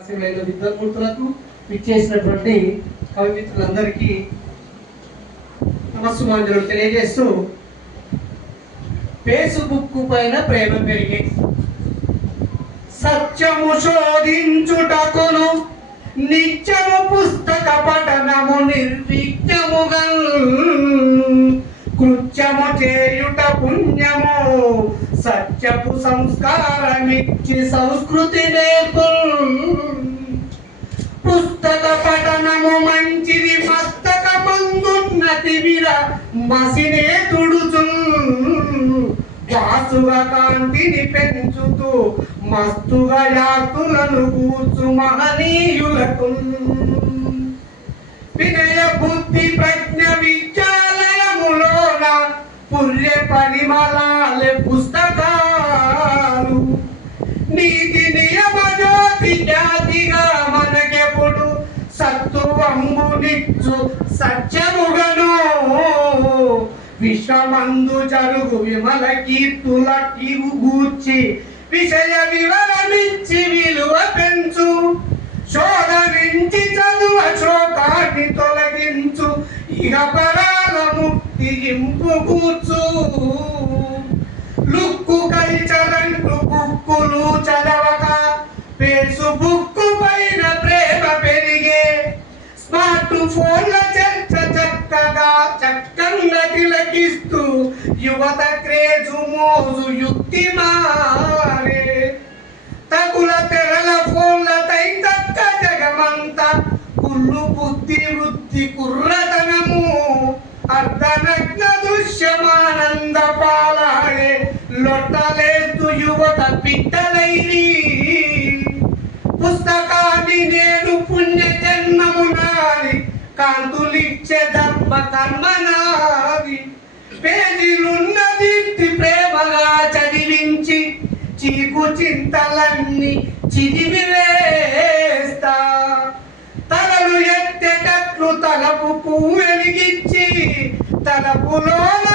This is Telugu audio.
విద్వాంసులకు ఇచ్చేసినటువంటి కవి మిత్రులందరికీ నమస్సుమాంజలు తెలియజేస్తూ, ఫేస్బుక్ పైన ప్రేమ పెరిగే సత్యము శోధించుటకును నిత్యము పుస్తక పఠనము నిర్విఘ్నముగా కృత్యము చేయుట పుణ్యము సత్యపు సంస్కారమిచ్చి సంస్కృతి నేర్పు పుస్తక పఠనము మంచిది మస్తక మందున్నతి విర మసినే తుడుచు వాసుగా కాంతిని పెంచుతూ మస్తుగా యాతులను కూర్చు మహనీయులకు వినయ బుద్ధి ప్రజ్ఞ విద్యాలయములోన పుర్య పరిమళాలే పుస్తకాలు నీతి నియమ జ్యోతి జాతిగా మనకెప్పుడు సత్తువంబునిచ్చు సత్యముగను విశ్వమందు జరుగు విమల కీర్తుల గూర్చి విషయ వివరమిచ్చి విలువ పెంచు శోధనించి చదువ శోకాన్ని తొలగించు ఇహ పరాల ముక్తి ఇంపు కూర్చు లుక్కు కల్చరంటూ బుక్కులు చదవక ఫేస్బుక్ పైన ప్రేమ పెరిగే స్మార్ట్ ఫోన్ల చర్చ చక్కంగా తిలకిస్తూ యువత క్రేజు మోజు యుక్తి మారే తగుల తెరల ఫోన్ల తక్క జగమంతా కుళ్ళు బుద్ధి వృద్ధి కుర్రతనము అర్ధనగ్న దృశ్యమానంద పాలాడే లొట్టలేస్తూ యువత పిట్టలైరి పుస్తకాన్ని నేడు పుణ్య జన్మమునాది కాంతులిచ్చే ధర్మ కర్మనాది పేజీలున్న దీప్తి ప్రేమగా చదివించి చీకు చింతలన్నీ చిదిమివేస్తా తలలు ఎత్తేటట్లు తలపు పువ్వు వెలిగించి తలపులోన